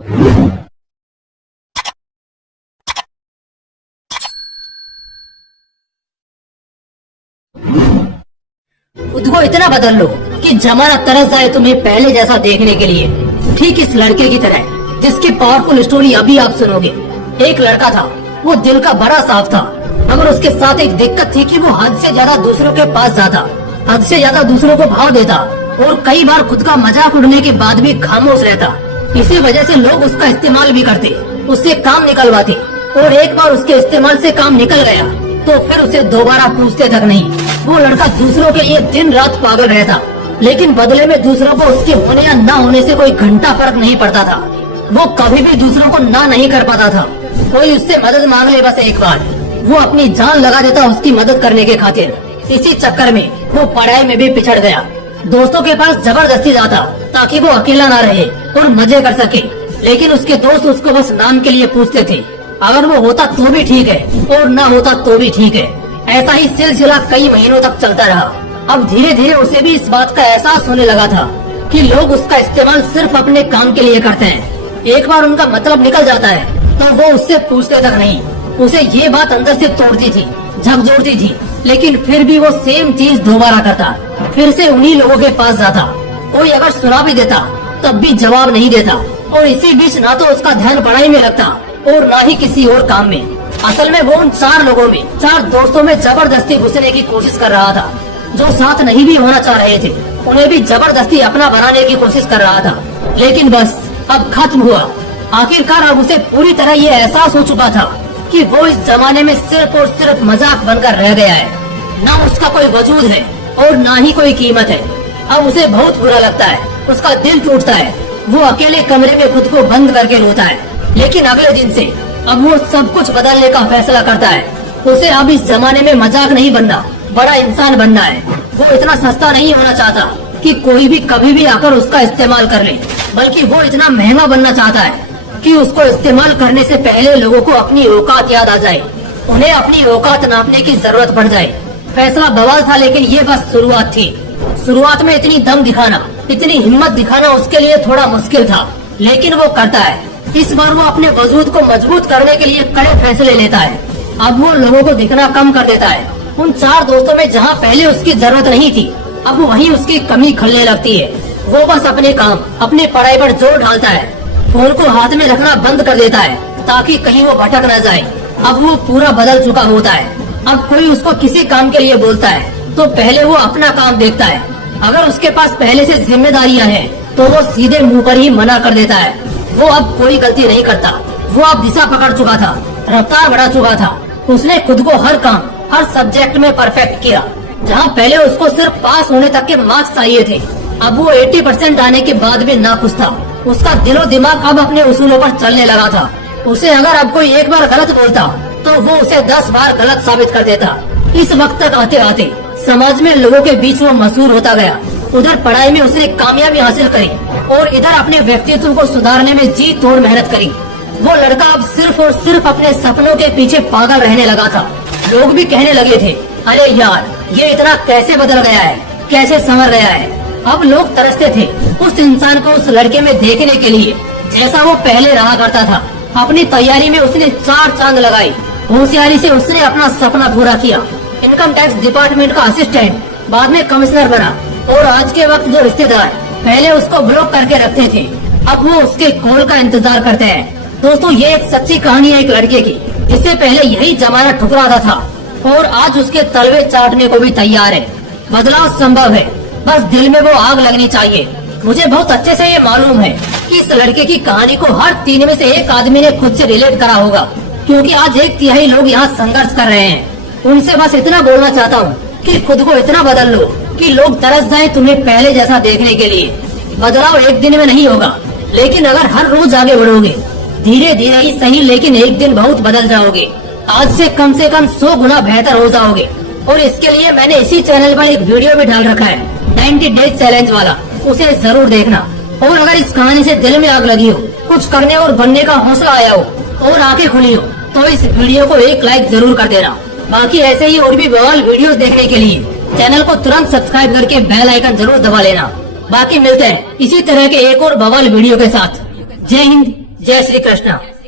खुद को इतना बदल लो कि जमाना तरस जाए तुम्हें पहले जैसा देखने के लिए। ठीक इस लड़के की तरह जिसकी पावरफुल स्टोरी अभी आप सुनोगे। एक लड़का था, वो दिल का बड़ा साफ था, मगर उसके साथ एक दिक्कत थी कि वो हद से ज्यादा दूसरों के पास जाता, हद से ज्यादा दूसरों को भाव देता और कई बार खुद का मजाक उड़ने के बाद भी खामोश रहता। इसी वजह से लोग उसका इस्तेमाल भी करते, उससे काम निकलवाते, और एक बार उसके इस्तेमाल से काम निकल गया तो फिर उसे दोबारा पूछते तक नहीं। वो लड़का दूसरों के लिए दिन रात पागल रहता, लेकिन बदले में दूसरों को उसके होने या ना होने से कोई घंटा फर्क नहीं पड़ता था। वो कभी भी दूसरों को ना नहीं कर पाता था। कोई उससे मदद मांग ले बस एक बार, वो अपनी जान लगा देता उसकी मदद करने के खातिर। इसी चक्कर में वो पढ़ाई में भी पिछड़ गया, दोस्तों के पास जबरदस्ती जाता ताकि वो अकेला ना रहे और मजे कर सके। लेकिन उसके दोस्त उसको बस नाम के लिए पूछते थे, अगर वो होता तो भी ठीक है और ना होता तो भी ठीक है। ऐसा ही सिलसिला कई महीनों तक चलता रहा। अब धीरे धीरे उसे भी इस बात का एहसास होने लगा था कि लोग उसका इस्तेमाल सिर्फ अपने काम के लिए करते हैं। एक बार उनका मतलब निकल जाता है तो वो उससे पूछते तक नहीं। उसे ये बात अंदर से तोड़ती थी, झकझोरती थी, लेकिन फिर भी वो सेम चीज दोबारा करता, फिर से उन्हीं लोगों के पास जाता। कोई अगर सुना भी देता तब भी जवाब नहीं देता, और इसी बीच ना तो उसका ध्यान पढ़ाई में लगता और ना ही किसी और काम में। असल में वो उन 4 लोगों में, 4 दोस्तों में जबरदस्ती घुसने की कोशिश कर रहा था। जो साथ नहीं भी होना चाह रहे थे उन्हें भी जबरदस्ती अपना बनाने की कोशिश कर रहा था। लेकिन बस अब खत्म हुआ। आखिरकार अब उसे पूरी तरह ये एहसास हो चुका था कि वो इस जमाने में सिर्फ और सिर्फ मजाक बनकर रह गया है। ना उसका कोई वजूद है और ना ही कोई कीमत है। अब उसे बहुत बुरा लगता है, उसका दिल टूटता है। वो अकेले कमरे में खुद को बंद करके रोता है। लेकिन अगले दिन से अब वो सब कुछ बदलने का फैसला करता है। उसे अब इस जमाने में मजाक नहीं बनना, बड़ा इंसान बनना है। वो इतना सस्ता नहीं होना चाहता कि कोई भी कभी भी आकर उसका इस्तेमाल कर ले, बल्कि वो इतना महंगा बनना चाहता है कि उसको इस्तेमाल करने से पहले लोगों को अपनी औकात याद आ जाए, उन्हें अपनी औकात नापने की जरूरत पड़ जाए। फैसला बवाल था, लेकिन ये बस शुरुआत थी। शुरुआत में इतनी दम दिखाना, इतनी हिम्मत दिखाना उसके लिए थोड़ा मुश्किल था, लेकिन वो करता है। इस बार वो अपने वजूद को मजबूत करने के लिए कड़े फैसले लेता है। अब वो लोगों को दिखना कम कर देता है। उन 4 दोस्तों में जहाँ पहले उसकी जरूरत नहीं थी, अब वहीं उसकी कमी खलने लगती है। वो बस अपने काम, अपनी पढ़ाई पर जोर डालता है। फोन को हाथ में रखना बंद कर देता है ताकि कहीं वो भटक न जाए। अब वो पूरा बदल चुका होता है। अब कोई उसको किसी काम के लिए बोलता है तो पहले वो अपना काम देखता है। अगर उसके पास पहले से जिम्मेदारियां हैं तो वो सीधे मुंह पर ही मना कर देता है। वो अब कोई गलती नहीं करता। वो अब दिशा पकड़ चुका था, रफ्तार बढ़ा चुका था। उसने खुद को हर काम, हर सब्जेक्ट में परफेक्ट किया। जहाँ पहले उसको सिर्फ पास होने तक के मार्क्स चाहिए थे, अब वो 80% आने के बाद भी नाखुश था। उसका दिलो दिमाग अब अपने उसूलों पर चलने लगा था। उसे अगर अब कोई एक बार गलत बोलता तो वो उसे 10 बार गलत साबित कर देता। इस वक्त तक आते आते समाज में लोगों के बीच वो मशहूर होता गया। उधर पढ़ाई में उसने कामयाबी हासिल करी और इधर अपने व्यक्तित्व को सुधारने में जी तोड़ मेहनत करी। वो लड़का अब सिर्फ और सिर्फ अपने सपनों के पीछे पागल रहने लगा था। लोग भी कहने लगे थे, अरे यार ये इतना कैसे बदल गया है, कैसे संवर गया है। अब लोग तरसते थे उस इंसान को उस लड़के में देखने के लिए जैसा वो पहले रहा करता था। अपनी तैयारी में उसने 4 चांद लगाई। होशियारी से उसने अपना सपना पूरा किया। इनकम टैक्स डिपार्टमेंट का असिस्टेंट, बाद में कमिश्नर बना, और आज के वक्त जो रिश्तेदार पहले उसको ब्लॉक करके रखते थे अब वो उसके कॉल का इंतजार करते हैं। दोस्तों ये एक सच्ची कहानी है एक लड़के की जिससे पहले यही जमाना ठुकराता था और आज उसके तलवे चाटने को भी तैयार है। बदलाव संभव है, बस दिल में वो आग लगनी चाहिए। मुझे बहुत अच्छे से ये मालूम है कि इस लड़के की कहानी को हर 3 में से 1 आदमी ने खुद से रिलेट करा होगा, क्योंकि आज 1/3 लोग यहाँ संघर्ष कर रहे हैं। उनसे बस इतना बोलना चाहता हूँ कि खुद को इतना बदल लो कि लोग तरस जाएं तुम्हें पहले जैसा देखने के लिए। बदलाव एक दिन में नहीं होगा, लेकिन अगर हर रोज आगे बढ़ोगे, धीरे धीरे ही सही, लेकिन एक दिन बहुत बदल जाओगे। आज से कम 100 गुना बेहतर हो जाओगे। और इसके लिए मैंने इसी चैनल पर एक वीडियो भी डाल रखा है, 90 डेज चैलेंज वाला, उसे जरूर देखना। और अगर इस कहानी से दिल में आग लगी हो, कुछ करने और बनने का हौसला आया हो और आंखें खुली हो, तो इस वीडियो को एक लाइक जरूर कर देना। बाकी ऐसे ही और भी बवाल वीडियोस देखने के लिए चैनल को तुरंत सब्सक्राइब करके बेल आइकन जरूर दबा लेना। बाकी मिलते हैं इसी तरह के एक और बवाल वीडियो के साथ। जय हिंद, जय श्री कृष्ण।